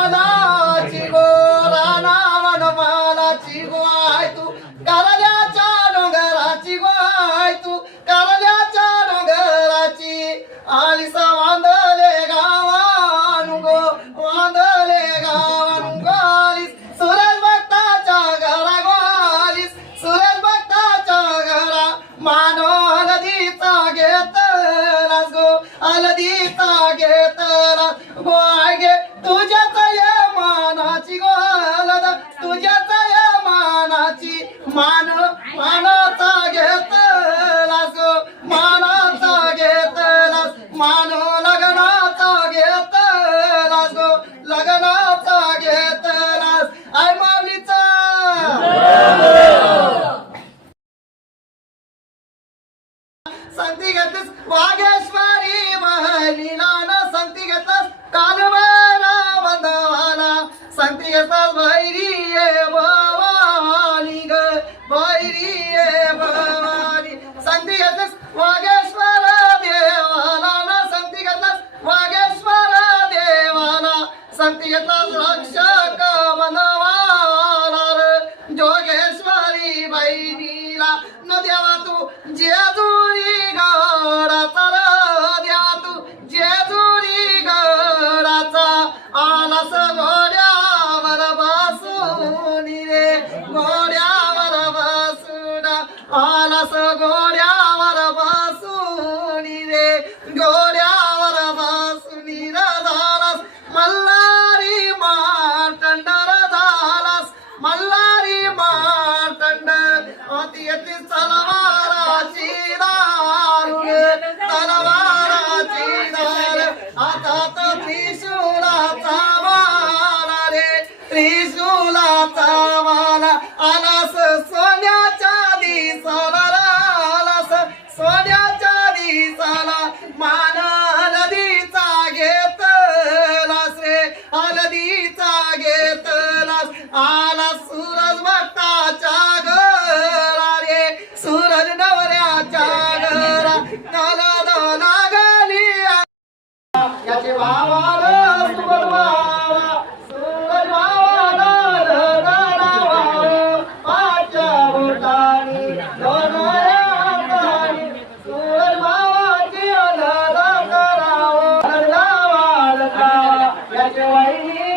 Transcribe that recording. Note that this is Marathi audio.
मालाची गो राणा वनमालाची गो आहे तू कारल्याच्या डोंगराची गो आहे तू कारल्याच्या डोंगराची आलीस वांदले गावानु गो वांदले गावानु गो आलीस सुरेश भक्ताच्या घरा गो आलीस सुरेश भक्ताच्या घरा मानो हलदीचा घेतलास गो हलदीचा घेतलास गो गे तुझ्याच मानाची गो हलद तुझ्याच मानाची मानाचा घेतलास गो मानाचा घेतलास मानो लग्नाचा घेतलास गो लग्नाचा घेतलास आय माऊलीचा संगती घेतलीस वागेश्वरी बहिणीला न संगती घेतलास कालबाला बंधवाला संगती घेतलास भैरी ये भवानी ग भैरी ये भवानी संगती घेतलीस वागेश्वर देवाला न संगती घेतलास वागेश्वर देवाला संगती घेतलास रक्षक बनवाला रे जोगेश्वरी बहिणीला न देवा तू जेजुरी गडाचा द्या तू जेजुरी गडाचा आलास घोड्यावर बसून रे घोड्यावर बसून आलास घोड्यावर बसून रे घोड्यावर बसून झालास मल्हारी मार्तंडर झालास मल्हारी मार्तंड अति अति तलवाराची दार तलवाराची दार हातात त्रिशूलाचा वाला रे त्रिशूलाचा वाला आलास सोन्याच्या दिसाला आलास सोन्याच्या दिसाला मान हलदीचा घेतलास रे हलदीचा घेतलास आला सूरज भक्ताच्या घरा रे सूरज नवऱ्याच्या घरा त्याला लागली याचे भावाला सूरज भावा सूरज भावाला लगावा पाच्या बोटानी दोनोया हातानी सूरज भावाची अलग करावं लगावा लगावा याचे वैरी